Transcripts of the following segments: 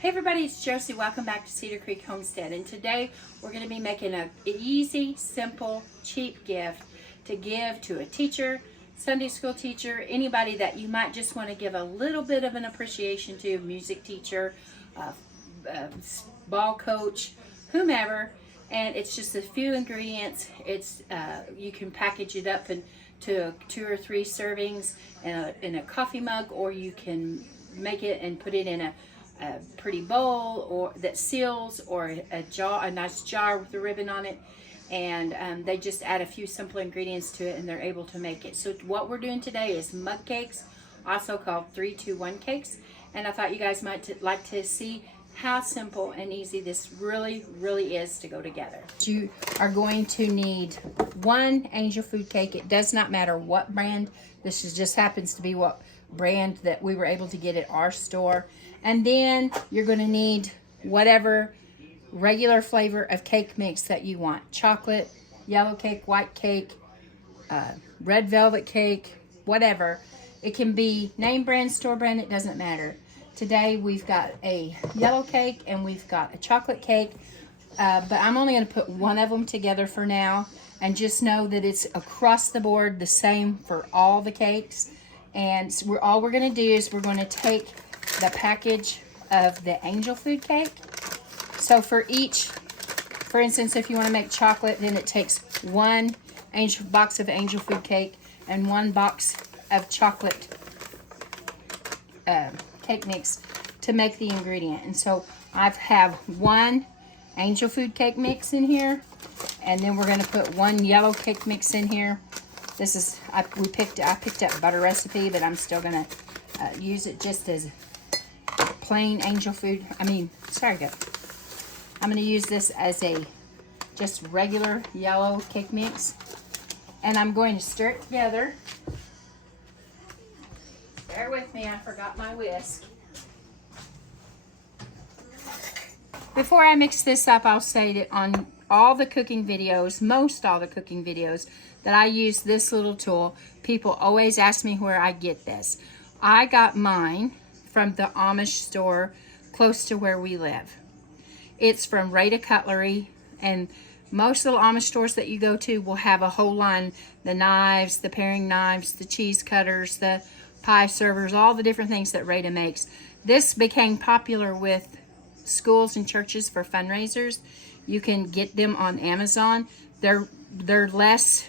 Hey everybody, it's Josie. Welcome back to Cedar Creek Homestead. And today we're going to be making an easy, simple, cheap gift to give to a teacher, Sunday school teacher, anybody that you might just want to give a little bit of an appreciation to, music teacher, ball coach, whomever. And it's just a few ingredients. It's you can package it up into 2 or 3 servings in a coffee mug, or you can make it and put it in a pretty bowl or that seals, or a nice jar with a ribbon on it, and they just add a few simple ingredients to it and they're able to make it. So what we're doing today is mug cakes, also called 3-2-1 cakes, and I thought you guys might like to see how simple and easy this really is to go together. You are going to need 1 angel food cake. It does not matter what brand. This just happens to be what brand that we were able to get at our store. And then you're going to need whatever regular flavor of cake mix that you want. Chocolate, yellow cake, white cake, red velvet cake, whatever. It can be name brand, store brand, it doesn't matter. Today we've got a yellow cake and we've got a chocolate cake, but I'm only going to put one of them together for now, and just know that it's across the board the same for all the cakes. And all we're going to do is we're going to take the package of the angel food cake. So for instance, if you want to make chocolate, then it takes 1 box of angel food cake and 1 box of chocolate cake mix to make the ingredient. And so I have 1 angel food cake mix in here, and then we're going to put 1 yellow cake mix in here. This is I picked up butter recipe, but I'm still going to use it just as plain angel food. I'm going to use this as a just regular yellow cake mix, and I'm going to stir it together. Bear with me, I forgot my whisk. Before I mix this up, I'll say that on all the cooking videos, most all the cooking videos that I use this little tool, people always ask me where I get this. I got mine from the Amish store close to where we live. It's from Rita Cutlery, and most little Amish stores that you go to will have a whole line, the knives, the paring knives, the cheese cutters, the pie servers, all the different things that Rita makes. This became popular with schools and churches for fundraisers. You can get them on Amazon. They're less.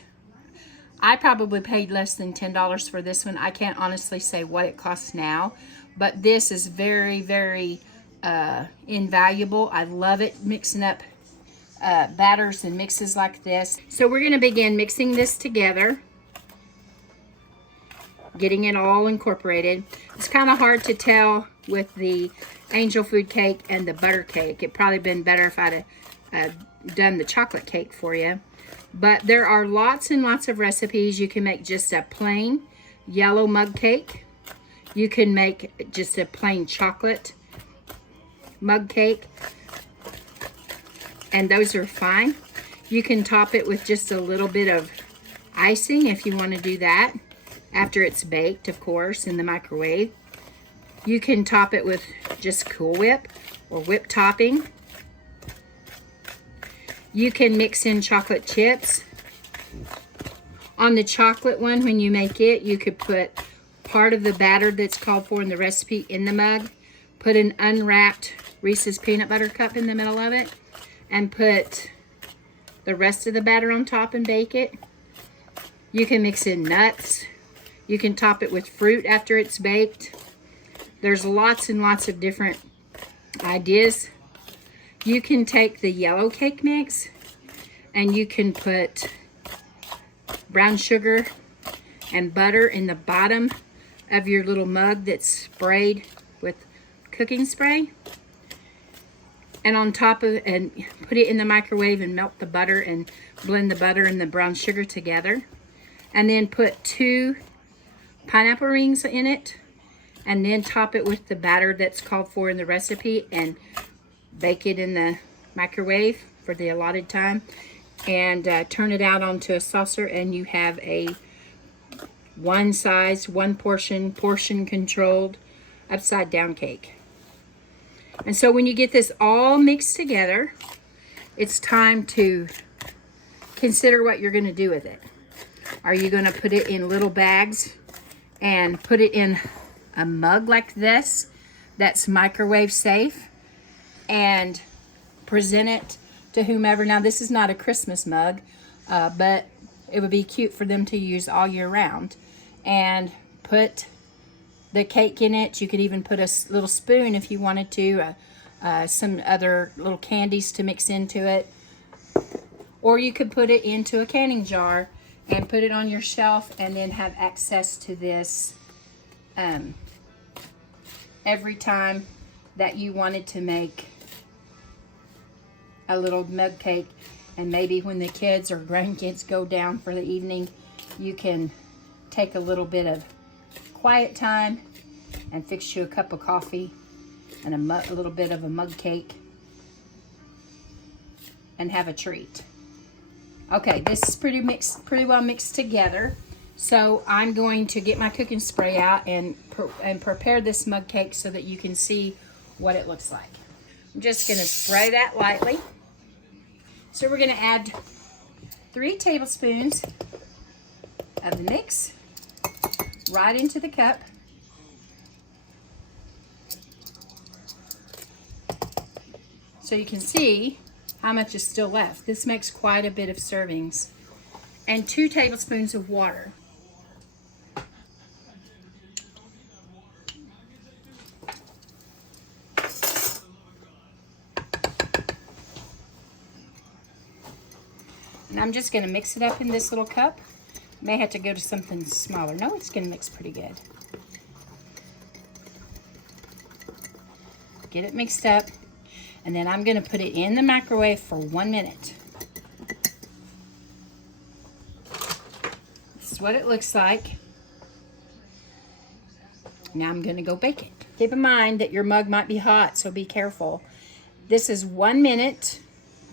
I probably paid less than $10 for this one. I can't honestly say what it costs now, but this is very invaluable. I love it mixing up batters and mixes like this. So we're going to begin mixing this together, getting it all incorporated. It's kind of hard to tell with the angel food cake and the butter cake. It'd probably been better if I'd done the chocolate cake for you. But there are lots and lots of recipes. You can make just a plain yellow mug cake. You can make just a plain chocolate mug cake, and those are fine. You can top it with just a little bit of icing if you want to do that, after it's baked, of course, in the microwave. You can top it with just Cool Whip or whip topping. You can mix in chocolate chips. On the chocolate one, when you make it, you could put part of the batter that's called for in the recipe in the mug, put an unwrapped Reese's peanut butter cup in the middle of it, and put the rest of the batter on top and bake it. You can mix in nuts. You can top it with fruit after it's baked. There's lots and lots of different ideas. You can take the yellow cake mix and you can put brown sugar and butter in the bottom of your little mug that's sprayed with cooking spray, and on top of and put it in the microwave and melt the butter and blend the butter and the brown sugar together, and then put 2 pineapple rings in it, and then top it with the batter that's called for in the recipe and bake it in the microwave for the allotted time, and turn it out onto a saucer, and you have a one size, one portion controlled upside down cake. And so when you get this all mixed together, it's time to consider what you're going to do with it. Are you going to put it in little bags and put it in a mug like this that's microwave safe and present it to whomever? Now, this is not a Christmas mug, but it would be cute for them to use all year round. And put the cake in it. You could even put a little spoon if you wanted to, some other little candies to mix into it. Or you could put it into a canning jar and put it on your shelf and then have access to this every time that you wanted to make a little mug cake. And maybe when the kids or grandkids go down for the evening, you can take a little bit of quiet time and fix you a cup of coffee and a little bit of a mug cake and have a treat. Okay, this is pretty well mixed together. So I'm going to get my cooking spray out and prepare this mug cake so that you can see what it looks like. I'm just going to spray that lightly. So we're going to add 3 tablespoons of the mix right into the cup. So you can see how much is still left. This makes quite a bit of servings. And 2 tablespoons of water. And I'm just going to mix it up in this little cup. May have to go to something smaller. No, it's going to mix pretty good. Get it mixed up. And then I'm going to put it in the microwave for 1 minute. This is what it looks like. Now I'm going to go bake it. Keep in mind that your mug might be hot, so be careful. This is 1 minute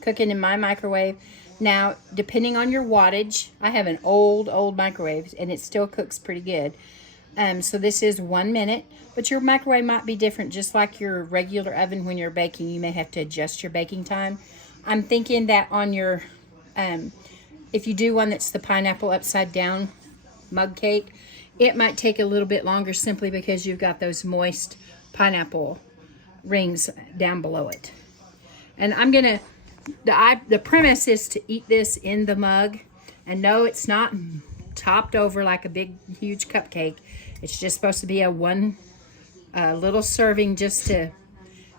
cooking in my microwave. Now, depending on your wattage, I have an old microwave, and it still cooks pretty good. So this is 1 minute, but your microwave might be different, just like your regular oven when you're baking. You may have to adjust your baking time. I'm thinking that on your, if you do one that's the pineapple upside down mug cake, it might take a little bit longer simply because you've got those moist pineapple rings down below it. And I'm gonna, the premise is to eat this in the mug, and no, it's not topped over like a big huge cupcake. It's just supposed to be a one little serving just to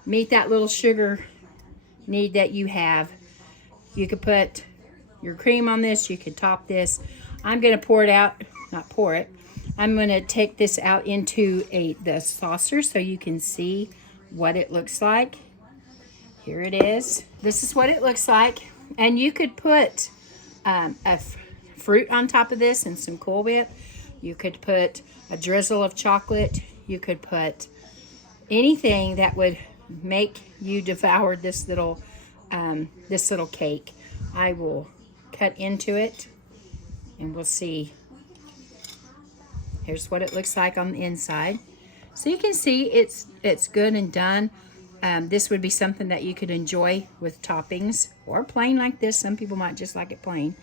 meet that little sugar need that you have. You could put your cream on this, you could top this. I'm gonna pour it out, not pour it, I'm gonna take this out into the saucer so you can see what it looks like. Here it is. This is what it looks like. And you could put fruit on top of this and some Cool Whip. You could put a drizzle of chocolate. You could put anything that would make you devour this little cake. I will cut into it and we'll see. Here's what it looks like on the inside. So you can see it's good and done. This would be something that you could enjoy with toppings or plain like this. Some people might just like it plain.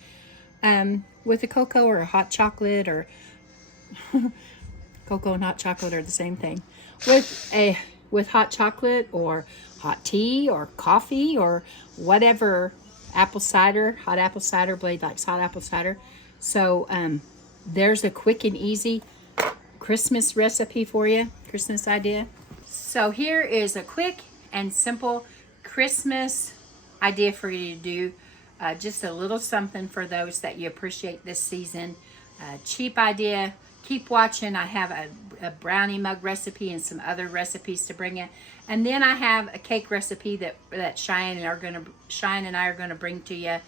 With a cocoa or a hot chocolate, or cocoa and hot chocolate are the same thing. With hot chocolate or hot tea or coffee or whatever, apple cider, hot apple cider, Blade likes hot apple cider. So there's a quick and easy Christmas recipe for you, Christmas idea. So here is a quick and simple Christmas idea for you to do. Just a little something for those that you appreciate this season. Cheap idea. Keep watching. I have a brownie mug recipe and some other recipes to bring in. And then I have a cake recipe that Cheyenne and I are gonna bring to you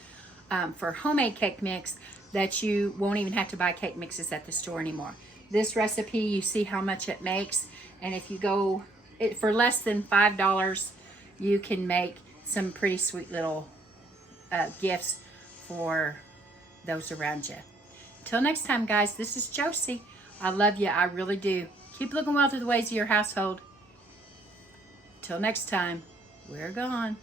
for homemade cake mix that you won't even have to buy cake mixes at the store anymore. This recipe, you see how much it makes, and if you go for less than $5, you can make some pretty sweet little gifts for those around you. Till next time, guys, this is Josie. I love you. I really do. Keep looking well through the ways of your household. Till next time, we're gone.